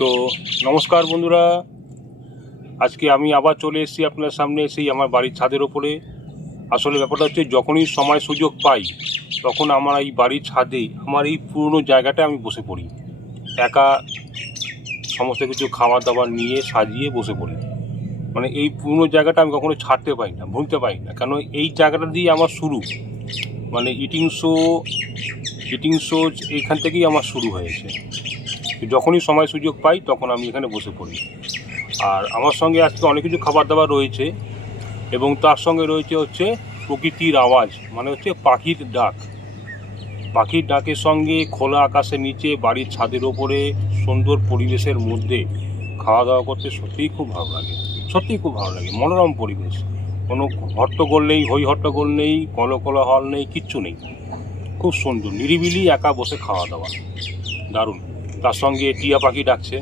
তো নমস্কার বন্ধুরা। আজকে আমি আবার চলে এসেছি আপনার সামনে সেই আমার বাড়ির ছাদের ওপরে। আসলে ব্যাপারটা হচ্ছে, যখনই সময় সুযোগ পাই, তখন আমার এই বাড়ির ছাদে, আমার এই পুরনো জায়গাটা আমি বসে পড়ি। একা সমস্ত কিছু খাবার দাবার নিয়ে সাজিয়ে বসে পড়ি। মানে এই পুরনো জায়গাটা আমি কখনো ছাড়তে পারি না, ভুলতে পারি না। কেন এই জায়গাটা দিয়ে আমার শুরু মানে ইটিং শো ইটিং শো এইখান থেকেই আমার শুরু হয়েছে। যখনই সময় সুযোগ পাই, তখন আমি এখানে বসে পড়ি। আর আমার সঙ্গে আজকে অনেক কিছু খাবার দাবার রয়েছে এবং তার সঙ্গে রয়েছে হচ্ছে প্রকৃতির আওয়াজ মানে হচ্ছে পাখির ডাক। পাখির ডাকের সঙ্গে খোলা আকাশের নিচে, বাড়ির ছাদের ওপরে, সুন্দর পরিবেশের মধ্যে খাওয়া দাওয়া করতে সত্যিই খুব ভালো লাগে। সত্যিই খুব ভালো লাগে, মনোরম পরিবেশ। কোনো হট্টগোল নেই হই হট্টগোল নেই কোলাহল নেই, কিচ্ছু নেই। খুব সুন্দর, নিরিবিলি একা বসে খাওয়া দাওয়া দারুণ। তার সঙ্গে টিয়া পাখি ডাকছে।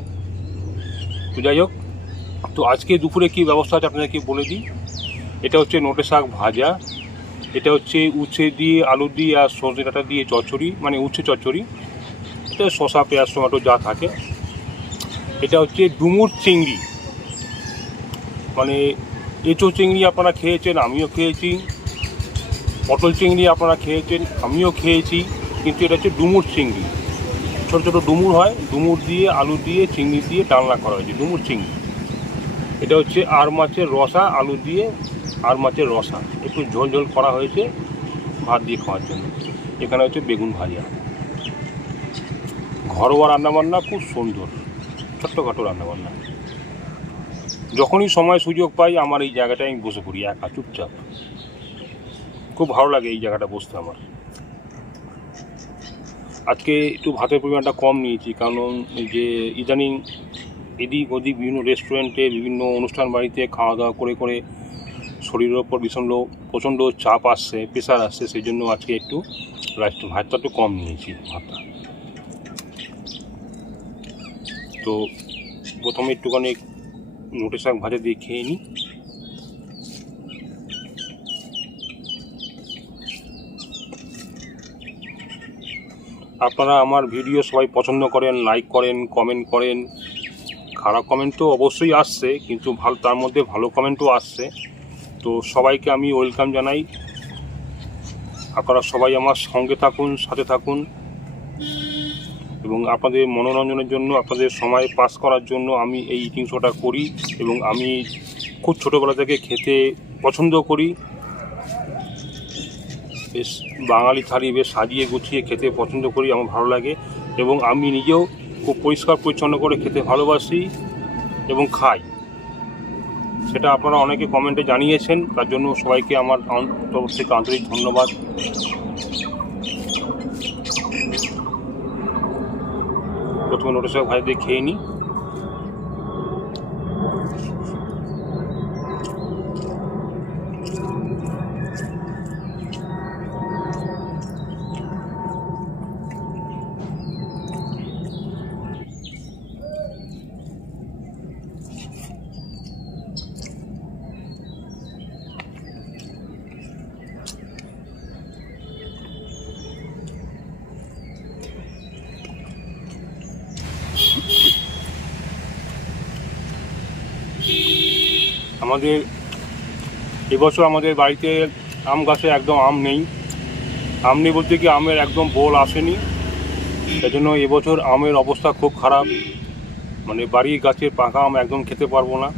তো যাই হোক, তো আজকে দুপুরে কী ব্যবস্থা আছে আপনাদেরকে বলে দিই? এটা হচ্ছে নোটে শাক ভাজা, এটা হচ্ছে উচ্ছে দিয়ে আলু দিয়ে আর সর্ষে ডাঁটা দিয়ে চচ্চড়ি মানে উচ্ছে চচ্চড়ি, এটা শসা, পেঁয়াজ, টমেটো যা থাকে। এটা হচ্ছে ডুমুর চিংড়ি। মানে এঁচো চিংড়ি আপনারা খেয়েছেন, আমিও খেয়েছি। পটল চিংড়ি আপনারা খেয়েছেন, আমিও খেয়েছি, কিন্তু এটা হচ্ছে ডুমুর চিংড়ি। ছোটো ছোটো ডুমুর হয়, ডুমুর দিয়ে আলু দিয়ে, চিংড়ি দিয়ে ডালনা করা হয়েছে, ডুমুর চিংড়ি। এটা হচ্ছে আর মাছের রসা, আলু দিয়ে আর মাছের রসা। একটু ঝোল ঝোল করা হয়েছে ভাত দিয়ে খাওয়ার জন্য। এখানে হচ্ছে বেগুন ভাজা। ঘরোয়া রান্নাবান্না খুব সুন্দর, ছোট্টখাটো রান্নাবান্না। যখনই সময় সুযোগ পাই, আমার এই জায়গাটায় আমি বসে পড়ি, একা, চুপচাপ। খুব ভালো লাগে এই জায়গাটা বসতে আমার। আজকে একটু ভাতের পরিমাণটা কম নিয়েছি, কারণ যে ইদানিং এদিক ওদিক বিভিন্ন রেস্টুরেন্টে বিভিন্ন অনুষ্ঠান বাড়িতে খাওয়া দাওয়া করে করে শরীরের ওপর ভীষণ প্রচণ্ড চাপ আসছে প্রেশার আসছে, সেই জন্য আজকে একটু রাইস ভাতটা একটু কম নিয়েছি, ভাতটা। তো প্রথমে একটুখানি নোটে শাক ভাজা দিয়ে খেয়ে নিই। আপনারা আমার ভিডিও সবাই পছন্দ করেন লাইক করেন কমেন্ট করেন। খারাপ কমেন্ট তো অবশ্যই আসছে, কিন্তু ভালো তার মধ্যে ভালো কমেন্টও আসছে। তো সবাইকে আমি ওয়েলকাম জানাই। আপনারা সবাই আমার সঙ্গে থাকুন, সাথে থাকুন। এবং আপনাদের মনোরঞ্জনের জন্য, আপনাদের সময় পাস করার জন্য আমি এই ইটিং শোটা করি এবং আমি খুব ছোটোবেলা থেকে খেতে পছন্দ করি। বেশ বাঙালি থালি বেশ সাজিয়ে গুছিয়ে খেতে পছন্দ করি, আমার ভালো লাগে। এবং আমি নিজেও খুব পরিষ্কার পরিচ্ছন্ন করে খেতে ভালোবাসি এবং খাই। সেটা আপনারা অনেকে কমেন্টে জানিয়েছেন, তার জন্য সবাইকে আমার তরফ থেকে আন্তরিক ধন্যবাদ। প্রথমে নোটিশ ভাইদের খেয়ে নিই। আমাদের, এবছর আমাদের বাড়িতে আম গাছে একদম আম নেই। আম নেই বলতে কি আমের একদম বোল আসেনি। সেজন্য এবছর আমের অবস্থা খুব খারাপ। মানে বাড়ির গাছের পাকা আম একদম খেতে পারব না।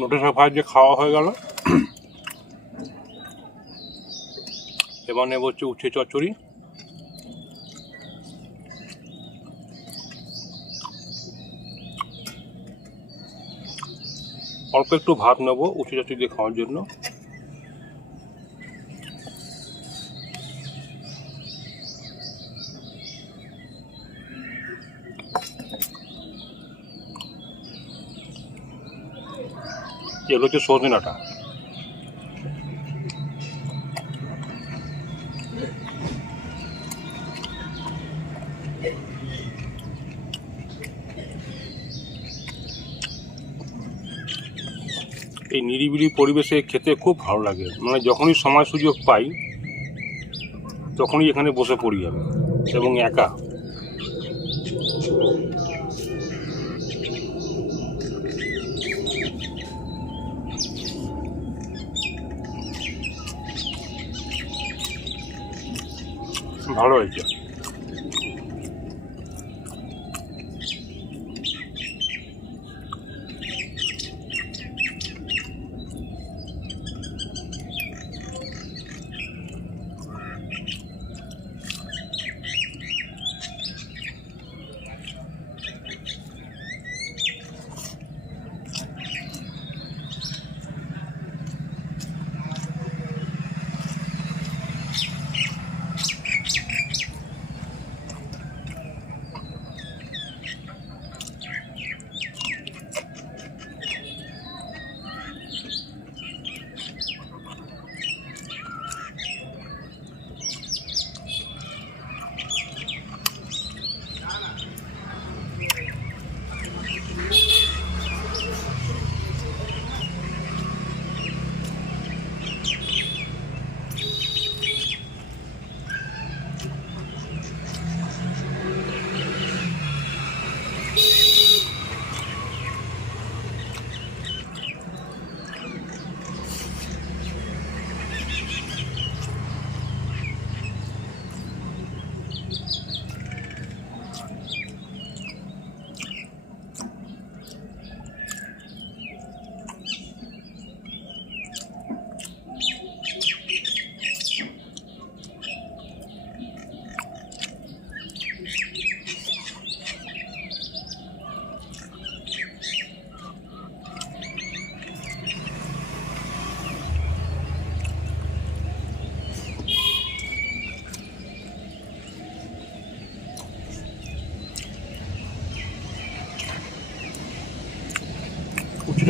নোটে যে খাওয়া হয়ে গেল। এবার নেব হচ্ছে উচ্ছে চচ্চড়ি। অল্প একটু ভাত নেব উচ্ছে চচ্চড়ি দিয়ে খাওয়ার জন্য। এগুলো হচ্ছে সজনাটা এই নিরিবিলি পরিবেশে খেতে খুব ভালো লাগে। মানে যখনই সময় সুযোগ পাই, তখনই এখানে বসে পড়ি আমি এবং একা। ভালো হয়েছে।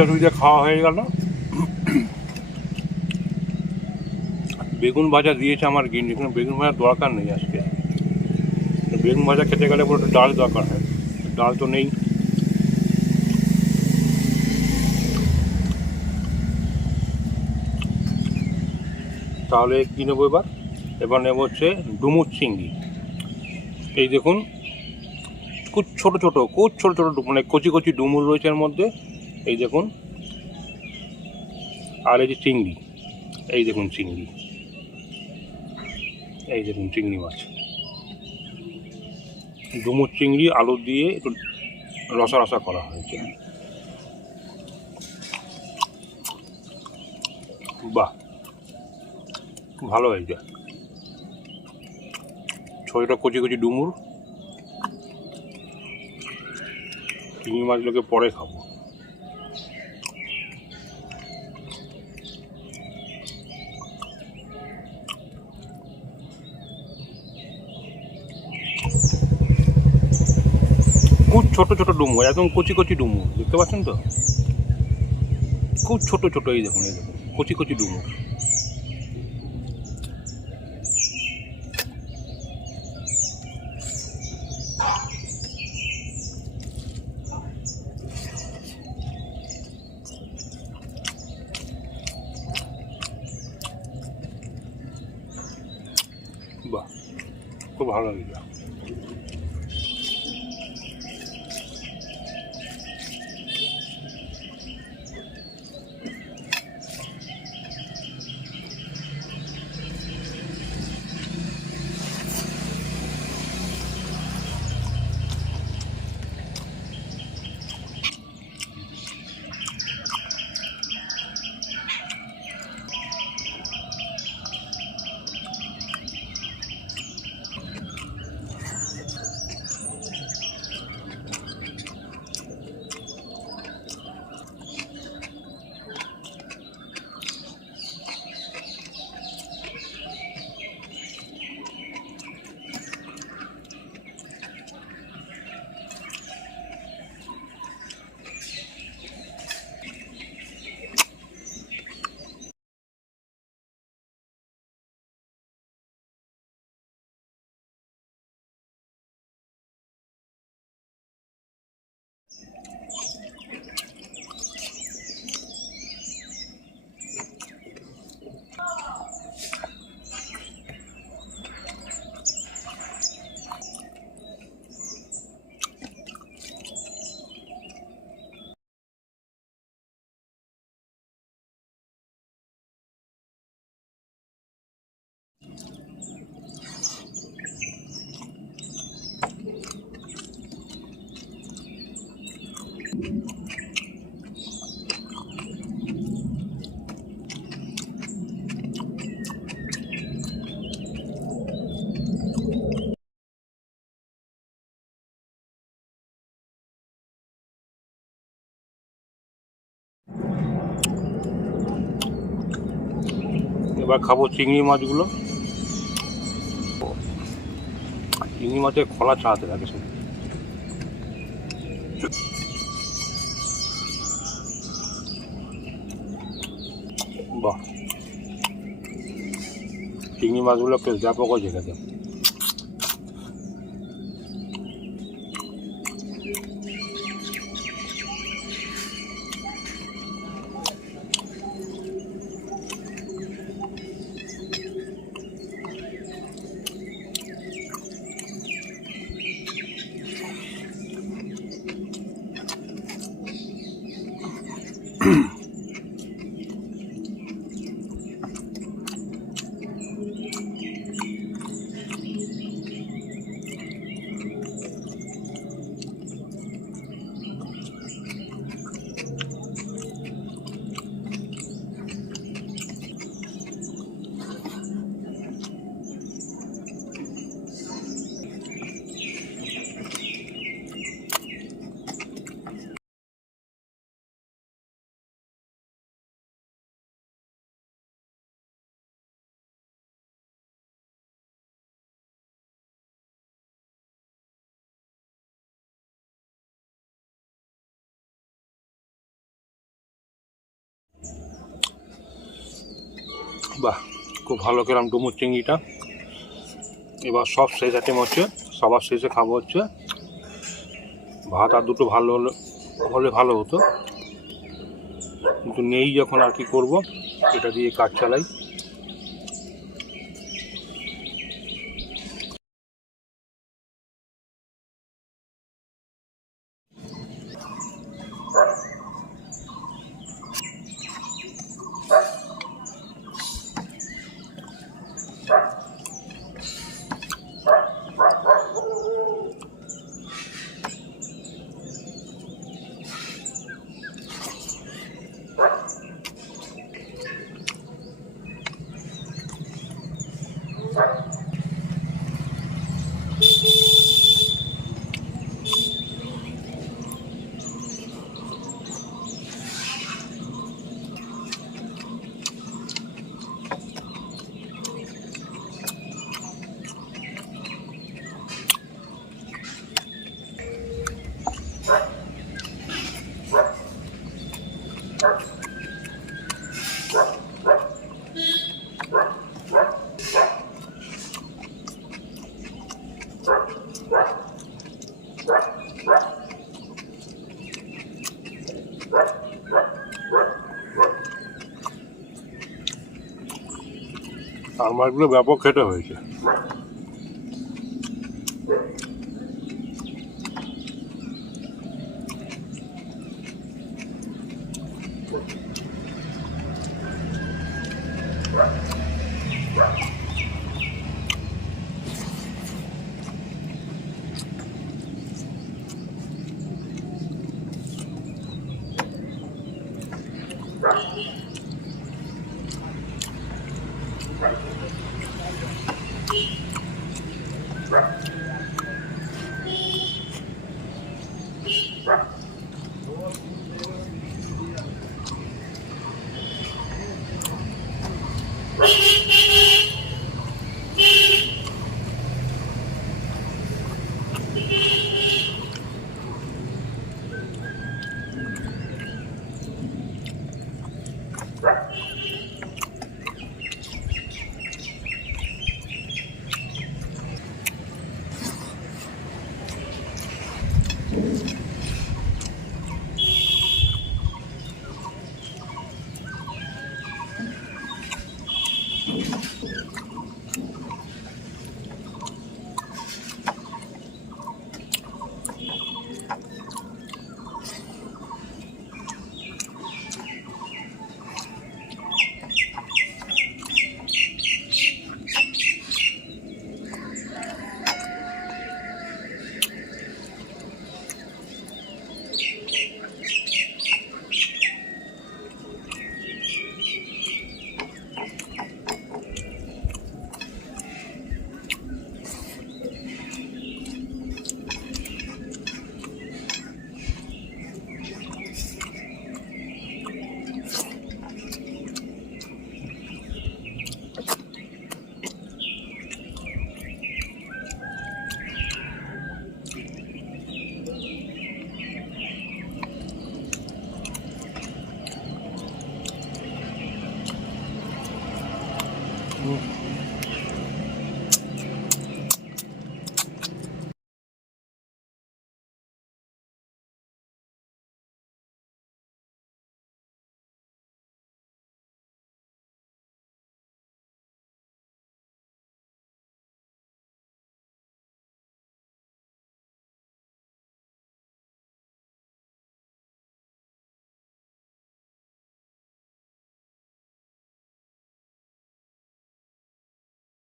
উচ্ছে চচ্চড়ি খাওয়া হয়ে গেল। বেগুন ভাজা দিয়েছে আমার গিন্নি, কিন্তু বেগুন ভাজার দরকার নেই আজকে। বেগুন ভাজা খেতে গেলে পুরো ডাল দরকার হয়। ডাল তো নেই। তাহলে কী নেব এবার? এবার নেব হচ্ছে ডুমুর চিংড়ি। এই দেখুন, খুব ছোট ছোট, খুব ছোট ছোট মানে কচি কচি ডুমুর রয়েছে এর মধ্যে। এই দেখুন আর এই যে চিংড়ি, এই দেখুন চিংড়ি, এই দেখুন চিংড়ি মাছ। ডুমুর চিংড়ি, আলু দিয়ে একটু রসা রসা করা হয়েছে। বাহ, ভালো হয়েছে। ছোটো কচি কচি ডুমুর। চিংড়ি মাছগুলোকে পরে খুব ছোট ছোট ডুমুর একদম কচি কচি ডুমুর দেখতে পাচ্ছেন তো? খুব ছোট ছোট এই দেখুন এই দেখুন, কচি কচি ডুমুর বাহ, খুব ভালো লাগছে এবার খাব চিংড়ি মাছগুলো। চিংড়ি মাছের খোলা চাতে থাকে সব বাহ। চিংড়ি মাছগুলো বেশ ব্যাপক হয়েছে খেতে। বাহ, খুব ভালো কেরাম ডুমুর চিংড়িটা। এবার সব শেষ আইটেম হচ্ছে, সবার শেষে খাব হচ্ছে ভাত, আর দুটো ভালো হলে হলে ভালো হতো। কিন্তু নেই যখন আর কি করব, এটা দিয়ে কাজ চালাই। আর মাছগুলো ব্যাপক খেতে হয়েছে Right.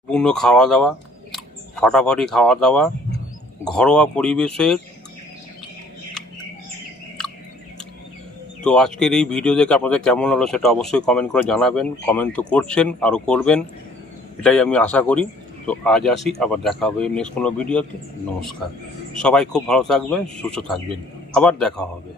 পূর্ণ খাওয়া দাওয়া ফাটাফাটি খাওয়া দাওয়া ঘরোয়া পরিবেশের তো আজকের এই ভিডিও দেখে আপনাদের কেমন হলো সেটা অবশ্যই কমেন্ট করে জানাবেন কমেন্ট তো করছেন, আরও করবেন, এটাই আমি আশা করি। তো আজ আসি, আবার দেখা হবে নেক্সট কোনো ভিডিওতে। নমস্কার। সবাই খুব ভালো থাকবেন, সুস্থ থাকবেন। আবার দেখা হবে।